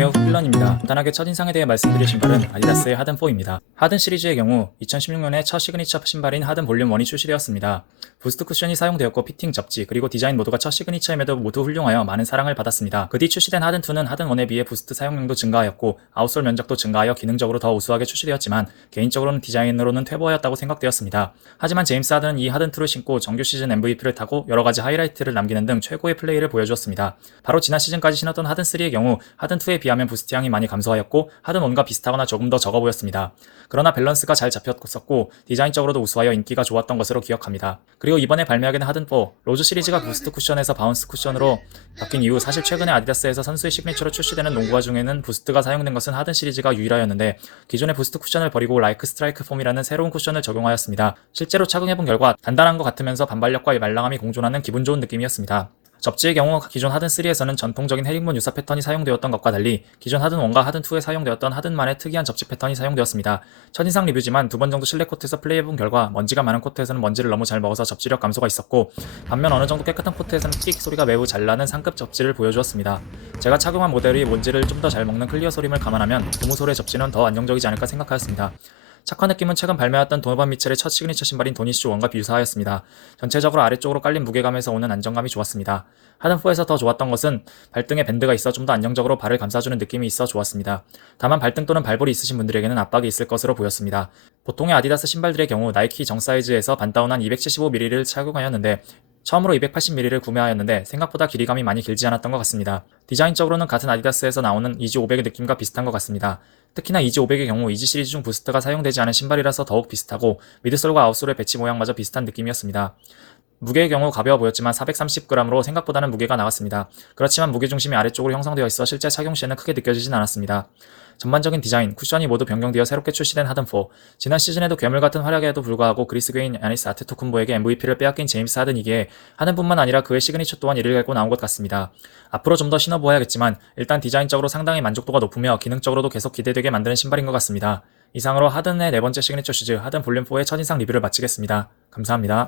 안녕하세요, 필런입니다. 간단하게 첫인상에 대해 말씀드릴 신발은 아디다스의 하든4입니다. 하든 시리즈의 경우 2016년에 첫 시그니처 신발인 하든 볼륨 1이 출시되었습니다. 부스트 쿠션이 사용되었고 피팅, 접지, 그리고 디자인 모두가 첫 시그니처임에도 모두 훌륭하여 많은 사랑을 받았습니다. 그 뒤 출시된 하든2는 하든1에 비해 부스트 사용량도 증가하였고 아웃솔 면적도 증가하여 기능적으로 더 우수하게 출시되었지만 개인적으로는 디자인으로는 퇴보하였다고 생각되었습니다. 하지만 제임스 하든은 이 하든2를 신고 정규 시즌 MVP를 타고 여러가지 하이라이트를 남기는 등 최고의 플레이를 보여주었습니다. 바로 지난 시즌까지 신었던 하든3의 경우 하든2에 비하면 부스트 향이 많이 감소하였고 하든1과 비슷하거나 조금 더 적어 보였습니다. 그러나 밸런스가 잘 잡혔었고 디자인적으로도 우수하여 인기가 좋았던 것으로 기억합니다. 그리고 이번에 발매하게 된 하든4 로즈 시리즈가 부스트 쿠션에서 바운스 쿠션으로 바뀐 이후 사실 최근에 아디다스에서 선수의 시그니처로 출시되는 농구화 중에는 부스트가 사용된 것은 하든 시리즈가 유일하였는데 기존의 부스트 쿠션을 버리고 라이크 스트라이크 폼이라는 새로운 쿠션을 적용하였습니다. 실제로 착용해본 결과 단단한 것 같으면서 반발력과 말랑함이 공존하는 기분 좋은 느낌이었습니다. 접지의 경우 기존 하든3에서는 전통적인 헤링본 유사 패턴이 사용되었던 것과 달리 기존 하든1과 하든2에 사용되었던 하든만의 특이한 접지 패턴이 사용되었습니다. 첫인상 리뷰지만 두 번 정도 실내 코트에서 플레이해본 결과 먼지가 많은 코트에서는 먼지를 너무 잘 먹어서 접지력 감소가 있었고 반면 어느 정도 깨끗한 코트에서는 끽 소리가 매우 잘 나는 상급 접지를 보여주었습니다. 제가 착용한 모델이 먼지를 좀 더 잘 먹는 클리어 소림을 감안하면 고무솔의 접지는 더 안정적이지 않을까 생각하였습니다. 착화 느낌은 최근 발매했던 도노반 미첼의 첫 시그니처 신발인 도니슈 1과 유사하였습니다. 전체적으로 아래쪽으로 깔린 무게감에서 오는 안정감이 좋았습니다. 하든4에서 더 좋았던 것은 발등에 밴드가 있어 좀 더 안정적으로 발을 감싸주는 느낌이 있어 좋았습니다. 다만 발등 또는 발볼이 있으신 분들에게는 압박이 있을 것으로 보였습니다. 보통의 아디다스 신발들의 경우 나이키 정 사이즈에서 반다운한 275mm를 착용하였는데 처음으로 280mm를 구매하였는데 생각보다 길이감이 많이 길지 않았던 것 같습니다. 디자인적으로는 같은 아디다스에서 나오는 이지 500의 느낌과 비슷한 것 같습니다. 특히나 이지 500의 경우 이지 시리즈 중 부스트가 사용되지 않은 신발이라서 더욱 비슷하고 미드솔과 아웃솔의 배치 모양마저 비슷한 느낌이었습니다. 무게의 경우 가벼워 보였지만 430g으로 생각보다는 무게가 나갔습니다. 그렇지만 무게중심이 아래쪽으로 형성되어 있어 실제 착용 시에는 크게 느껴지진 않았습니다. 전반적인 디자인, 쿠션이 모두 변경되어 새롭게 출시된 하든4. 지난 시즌에도 괴물같은 활약에도 불구하고 그리스 괴인 야니스 아테토쿤보에게 MVP를 빼앗긴 제임스 하든이기에 하든뿐만 아니라 그의 시그니처 또한 이를 갈고 나온 것 같습니다. 앞으로 좀 더 신어보아야겠지만 일단 디자인적으로 상당히 만족도가 높으며 기능적으로도 계속 기대되게 만드는 신발인 것 같습니다. 이상으로 하든의 네 번째 시그니처 슈즈 하든 볼륨4의 첫인상 리뷰를 마치겠습니다. 감사합니다.